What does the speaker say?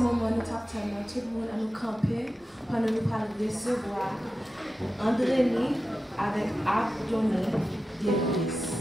moment, nous t'attendons tout le monde à nous camper pendant que nous allons recevoir Andrenie avec adorned Derice.